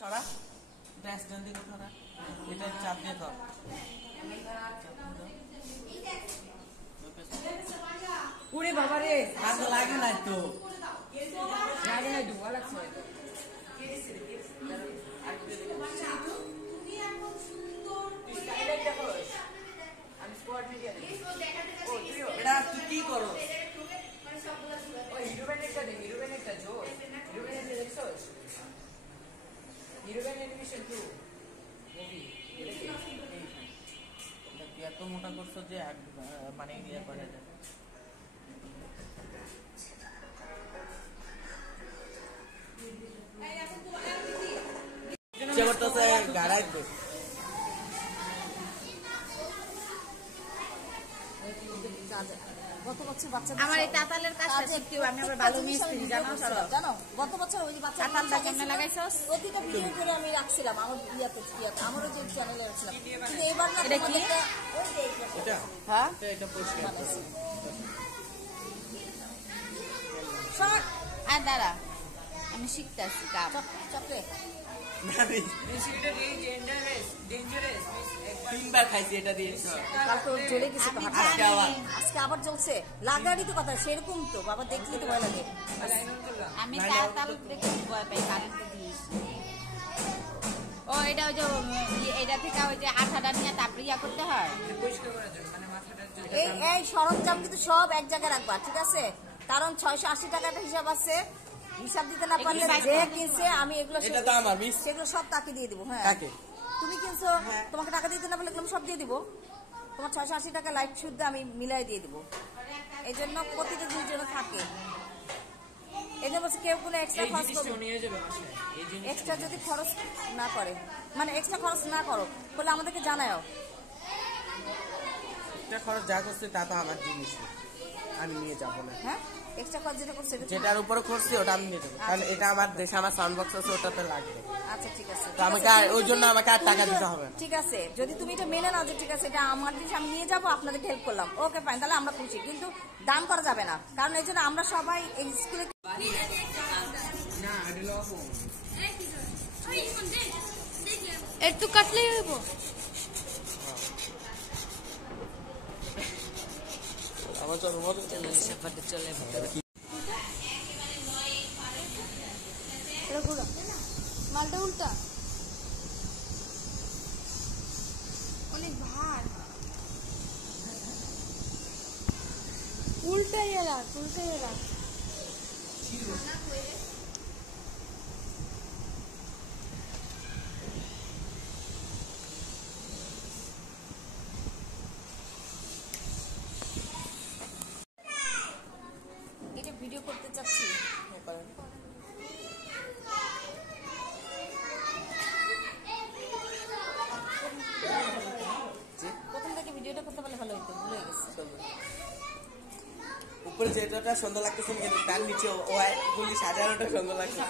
ছড়া ব্যাস ডান দিকে ছড়া এটা চাপ দিয়ে ধর উড়ে বাবা রে আগ লাগে না তো লাগে না ডুবা লাগছে এটা তুই কি করো এত মোটা করছো যে মানে ইয়ে করে যায় গাড়াই দে গত বছর বাচ্চাদের আমার এই তাতালের কাজটা শিখতেও আমি আবার ভালো মিস্ত্রি জানো জানো গত বছর ওই বাচ্চা তাতালটা কেমনে লাগাইছস প্রতিটা ভিডিও করে আমি রাখছিলাম আমার আমারও যে চ্যানেলে রাখছিলাম কিন্তু এবার না এটা কি এটা হ্যাঁ এটা পরিষ্কার শর্ট আর দাঁড়া আমি শিখতেছি কাজ চকলেট তিনবার খাইছি এটা দিয়ে কালকে ওর জ্বলে গেছে তো আমি হাতটা। জানি। আজকে আবার জ্বলছে লাগারই তো কথা সেরকম তো বাবা দেখলে তো ভয় লাগে আমি তাতাল দেখে ভয় পাই কারেন্টে দিয়েছি ও এটা ওই যে এটা থেকে ওই যে আঠাটা নিয়ে তারপরে ইয়া করতে হয় এই এই সরঞ্জাম কিন্তু সব এক জায়গায় রাখবা ঠিক আছে কারণ 680 টাকাটা হিসাব আছে হিসাব দিতে না পারলে যে কিনছে আমি এগুলো এটা তো আমার মিস সেগুলো সব তাকে দিয়ে দিব হ্যাঁ কাকে তুমি কিনছো তোমাকে টাকা দিতে না পারলে এগুলো আমি সব দিয়ে দিব তোমার 680 টাকা লাইট শুদ্ধ আমি মিলাই দিয়ে দিব এই জন্য প্রতিটা জিনিস যেন থাকে এই জন্য কেউ কোনো এক্সট্রা খরচ করবে এক্সট্রা যদি খরচ না করে মানে এক্সট্রা খরচ না করো বলে আমাদেরকে জানাও এটা খরচ যা করছে তা তো আমার জিনিস আমি নিয়ে যাবো না হ্যাঁ এক্সট্রা খরচ যেটা করছে যেটার উপরে করছি ওটা আমি নিয়ে যাবো কারণ এটা আমার দেশে আমার সাউন্ড বক্স আছে ওটাতে লাগবে আচ্ছা ঠিক আছে তো আমাকে ওই জন্য আমাকে আর টাকা দিতে হবে না ঠিক আছে যদি তুমি এটা মেনে নাও যে ঠিক আছে এটা আমার জিনিস আমি নিয়ে যাবো আপনাদেরকে হেল্প করলাম ওকে ফাইন তাহলে আমরা খুশি কিন্তু দাম করা যাবে না কারণ এই জন্য আমরা সবাই এই স্কুলে একটু কাটলেই হইব আমার চলো চলে মালটা উল্টা অনেক ভার উল্টাই এলা এটা ভিডিও করতে চাচ্ছি প্রথম থেকে ভিডিওটা করতে পারলে ভালো হতো ভুলে গেছে উপরে যেটা সুন্দর লাগতেছে কিন্তু তার নিচে ও গুলি সাজানোটা সুন্দর লাগছে